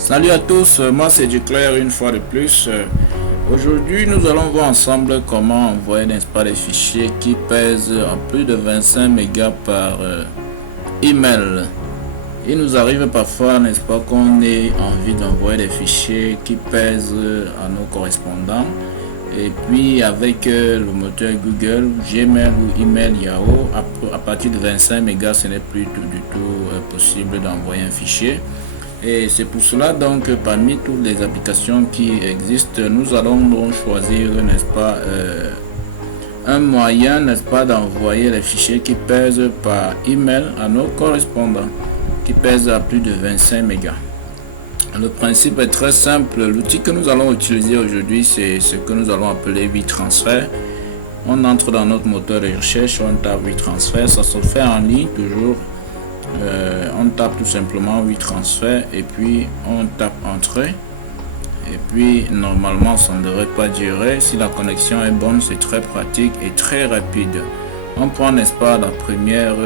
Salut à tous, moi c'est Duclair une fois de plus. Aujourd'hui nous allons voir ensemble comment envoyer n'est-ce pas des fichiers qui pèsent en plus de 25 mégas par email. Il nous arrive parfois n'est-ce pas qu'on ait envie d'envoyer des fichiers qui pèsent à nos correspondants. Et puis avec le moteur Google, Gmail ou email Yahoo, à partir de 25 mégas ce n'est plus du tout possible d'envoyer un fichier. Et c'est pour cela donc que parmi toutes les applications qui existent, nous allons donc choisir n'est-ce pas un moyen n'est-ce pas d'envoyer les fichiers qui pèsent par email à nos correspondants, qui pèsent à plus de 25 mégas. Le principe est très simple. L'outil que nous allons utiliser aujourd'hui, c'est ce que nous allons appeler WeTransfer. On entre dans notre moteur de recherche, on tape WeTransfer, ça se fait en ligne toujours. On tape tout simplement WeTransfer et puis on tape entrée, et puis normalement ça ne devrait pas durer. Si la connexion est bonne, c'est très pratique et très rapide. On prend n'est-ce pas la première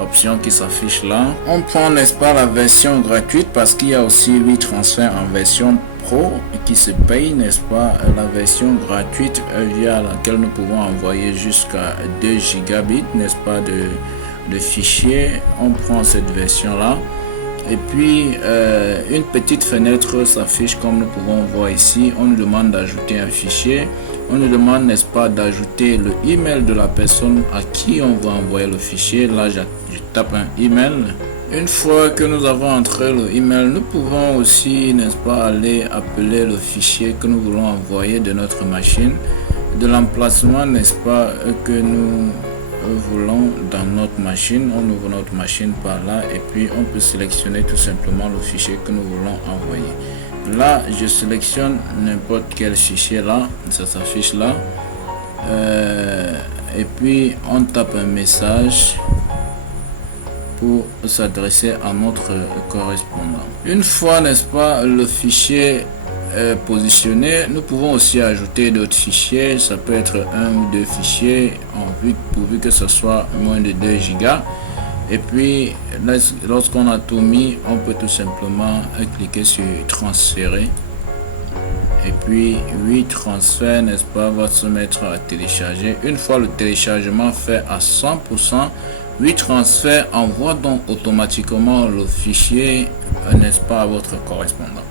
option qui s'affiche là. On prend n'est-ce pas la version gratuite, parce qu'il y a aussi WeTransfer en version pro qui se paye n'est-ce pas. La version gratuite via laquelle nous pouvons envoyer jusqu'à 2 gigabits n'est-ce pas de fichiers. On prend cette version là et puis une petite fenêtre s'affiche comme nous pouvons voir ici. On nous demande d'ajouter un fichier, on nous demande n'est-ce pas d'ajouter le email de la personne à qui on va envoyer le fichier. Là je tape un email. Une fois que nous avons entré le email, nous pouvons aussi n'est-ce pas aller appeler le fichier que nous voulons envoyer de notre machine, de l'emplacement n'est-ce pas que nous voulons dans notre machine. On ouvre notre machine par là et puis on peut sélectionner tout simplement le fichier que nous voulons envoyer. Là je sélectionne n'importe quel fichier, là ça s'affiche là, et puis on tape un message pour s'adresser à notre correspondant. Une fois n'est-ce pas le fichier positionné, nous pouvons aussi ajouter d'autres fichiers. Ça peut être un ou deux fichiers pourvu que ce soit moins de 2 gigas. Et puis lorsqu'on a tout mis, on peut tout simplement cliquer sur transférer, et puis WeTransfer n'est-ce pas va se mettre à télécharger. Une fois le téléchargement fait à 100%, WeTransfer envoie donc automatiquement le fichier n'est-ce pas à votre correspondant.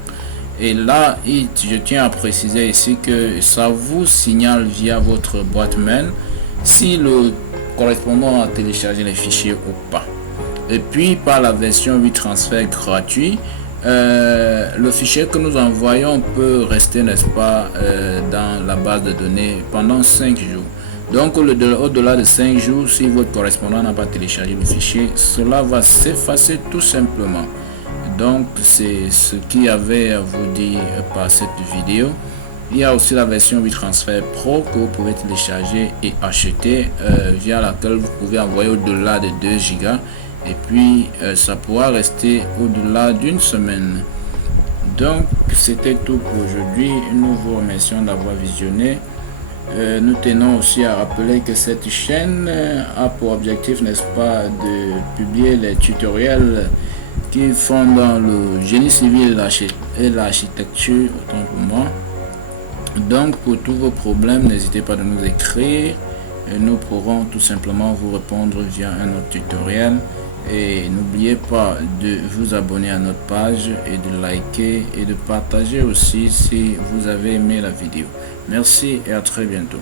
Et là, je tiens à préciser ici que ça vous signale via votre boîte mail si le correspondant a téléchargé les fichiers ou pas. Et puis par la version WeTransfer gratuit, le fichier que nous envoyons peut rester n'est-ce pas dans la base de données pendant 5 jours. Donc au-delà de 5 jours, si votre correspondant n'a pas téléchargé le fichier, cela va s'effacer tout simplement. Donc c'est ce qu'il y avait à vous dire par cette vidéo. Il y a aussi la version WeTransfer Pro que vous pouvez télécharger et acheter, via laquelle vous pouvez envoyer au-delà de 2 gigas, et puis ça pourra rester au-delà d'une semaine. Donc c'était tout pour aujourd'hui. Nous vous remercions d'avoir visionné. Nous tenons aussi à rappeler que cette chaîne a pour objectif n'est-ce pas de publier les tutoriels qui font dans le génie civil et l'architecture, autant pour moi. Donc pour tous vos problèmes, n'hésitez pas à nous écrire et nous pourrons tout simplement vous répondre via un autre tutoriel. Et n'oubliez pas de vous abonner à notre page et de liker et de partager aussi si vous avez aimé la vidéo. Merci et à très bientôt.